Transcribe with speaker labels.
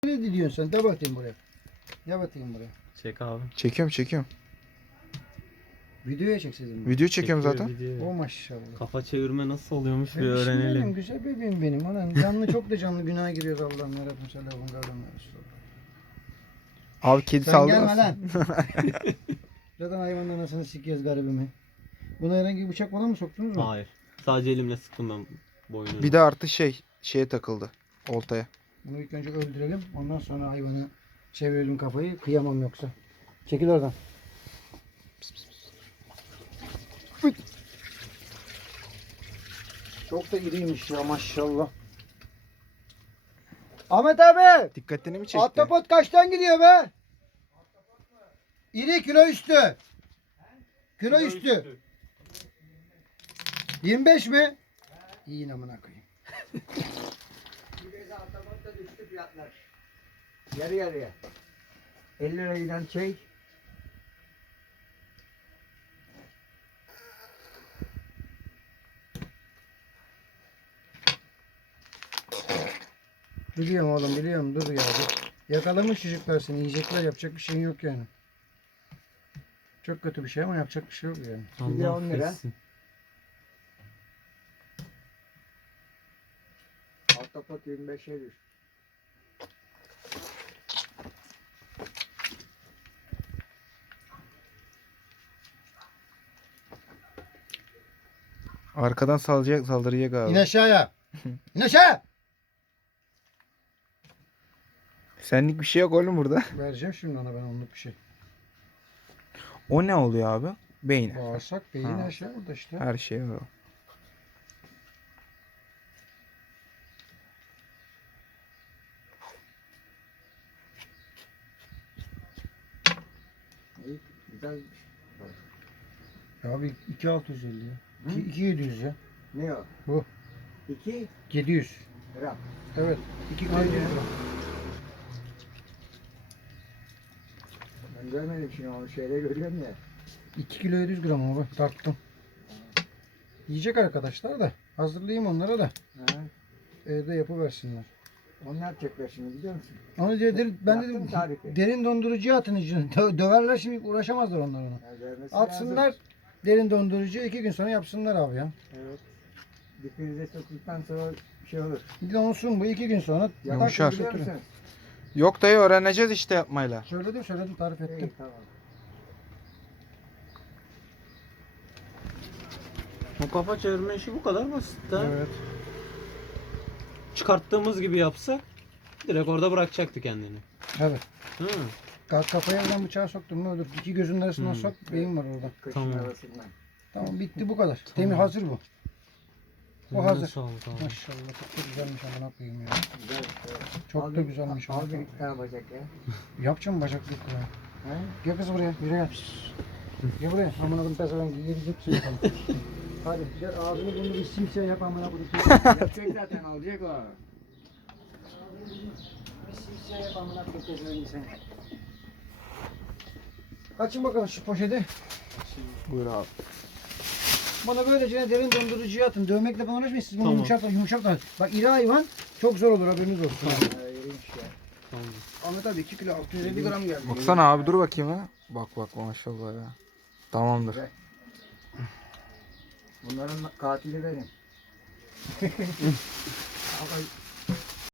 Speaker 1: Ne diyorsun sen? De bakayım buraya. De bakayım buraya.
Speaker 2: Çek abi.
Speaker 3: Çekiyorum.
Speaker 1: Videoya çekseydin.
Speaker 3: Video çekiyorum
Speaker 2: Çekiyor
Speaker 3: zaten.
Speaker 2: video.
Speaker 1: O maşallah.
Speaker 2: Kafa çevirme nasıl oluyormuş bir
Speaker 1: Bebişim
Speaker 2: öğrenelim.
Speaker 1: benim, güzel bebeğim benim. Ulan canlı çok da canlı günaha giriyoruz Allah'ım yarabbim sellem
Speaker 3: Abi kedi
Speaker 1: Sen
Speaker 3: saldı.
Speaker 1: gelme lan. Zaten hayvanın anasını sikiyoruz garibimi. Buna herhangi bir bıçak falan mı soktunuz mu?
Speaker 2: Hayır. Sadece elimle sıktım ben boynunu.
Speaker 3: Bir de artı şeye takıldı. Oltaya.
Speaker 1: Bunu ilk önce öldürelim. Ondan sonra hayvanı çevirelim kafayı. Kıyamam yoksa. Çekil oradan. Fıt. Çok da iriymiş ya maşallah. Ahmet abi.
Speaker 3: Dikkatini mi çekti?
Speaker 1: Ahtapot kaçtan gidiyor be? İri kilo üstü. Kilo üstü. 25 mi? İyi namına koyayım.
Speaker 4: Ahtapot da düştü fiyatlar. Yarı yarıya. 50 lira giden şey.
Speaker 1: Biliyorum oğlum biliyorum dur ya. Dur. Yakalamış çocuklar seni yiyecekler yapacak bir şeyin yok yani. Çok kötü bir şey ama yapacak bir şey yok yani.
Speaker 4: Bir de
Speaker 2: Allah
Speaker 4: 10 lira.
Speaker 2: affetsin.
Speaker 4: Ahtapot 25'e düştü.
Speaker 3: Arkadan saldırıya
Speaker 1: İn
Speaker 3: galiba.
Speaker 1: aşağıya. İn aşağı.
Speaker 3: Senlik bir şey yok oğlum burada.
Speaker 1: Vereceğim şimdi ona ben onluk bir şey.
Speaker 3: O ne oluyor abi? Beyin.
Speaker 1: Bağırsak, beyin
Speaker 3: Ha.
Speaker 1: her şey burada işte.
Speaker 3: Her şey var.
Speaker 4: İyi, güzel.
Speaker 1: Ya abi 2650 ya. 2700 ya.
Speaker 4: Ne o?
Speaker 1: Bu.
Speaker 4: 2
Speaker 1: 700.
Speaker 4: lira.
Speaker 1: Evet. 2 kilo
Speaker 4: Hadi
Speaker 1: 700
Speaker 4: ya.
Speaker 1: gram.
Speaker 4: Ben görmedim şimdi onu şeyde görüyorum ya.
Speaker 1: 2 kilo 700 gram ama bak tarttım. Yiyecek arkadaşlar da. Hazırlayayım onlara da.
Speaker 4: Ha.
Speaker 1: Evde yapıversinler.
Speaker 4: Onu ne yapacaklar şimdi biliyor musun?
Speaker 1: Onu dedim, ben
Speaker 4: Yaptın
Speaker 1: dedim
Speaker 4: tarifi.
Speaker 1: derin dondurucuya atın içine. Döverler şimdi uğraşamazlar onlar onu.
Speaker 4: Ya vermesi
Speaker 1: Atsınlar
Speaker 4: lazım.
Speaker 1: derin dondurucuya 2 gün sonra yapsınlar abi ya.
Speaker 4: Evet. Dipinize soktuktan sonra bir şey olur.
Speaker 1: Bir de olsun bu 2 gün sonra.
Speaker 3: Yumuşar.
Speaker 1: tak,
Speaker 4: Biliyor
Speaker 1: götürün.
Speaker 4: musun?
Speaker 3: Yok dayı öğreneceğiz işte yapmayla.
Speaker 1: Söyledim tarif ettim.
Speaker 4: İyi tamam.
Speaker 2: O kafa çevirme işi bu kadar basit ha.
Speaker 1: Evet.
Speaker 2: Çıkarttığımız gibi yapsa direkt orada bırakacaktı kendini.
Speaker 1: Evet.
Speaker 2: Hı.
Speaker 1: Kafaya oradan bıçağı soktum mu ölür. 2 gözünün arasından sok beyin var orada.
Speaker 4: Kaşın
Speaker 2: Tamam.
Speaker 4: arasından.
Speaker 1: Tamam bitti bu kadar. Temiz hazır bu. Bu
Speaker 2: Eline
Speaker 1: hazır.
Speaker 2: sağlık abi.
Speaker 1: Maşallah çok da güzelmiş amına koyayım ya.
Speaker 4: Güzel.
Speaker 1: Çok
Speaker 4: Al
Speaker 1: da
Speaker 4: bir-
Speaker 1: güzelmiş.
Speaker 4: Al
Speaker 1: amına
Speaker 4: bir
Speaker 1: koyayım.
Speaker 4: tane bacak ya.
Speaker 1: Yapacağım bacaklık ya.
Speaker 4: Ha?
Speaker 1: Gel kız buraya yürü gel. Gel buraya amına koyayım pezevenk yiyeceksin bakalım. Hadi gel ağzını burnunu bir simsiyah yap amına koyayım.
Speaker 4: Yapacak zaten alacak o.
Speaker 1: Bir simsiyah yap amına koyayım pezevenk seni. Açın bakalım şu poşeti.
Speaker 3: Buyur abi.
Speaker 1: Bana böylece derin dondurucuya atın. Dövmekle falan uğraşmayın. Siz bunu
Speaker 2: Tamam.
Speaker 1: yumuşak da. Bak iri hayvan çok zor olur haberiniz olsun.
Speaker 4: İyiymiş ya.
Speaker 2: Tamam.
Speaker 1: Ahmet abi 2 kilo 650 gram geldi.
Speaker 3: Baksana abi dur bakayım ha. Bak maşallah ya. Tamamdır.
Speaker 4: Güzel. Bunların katili benim. Ama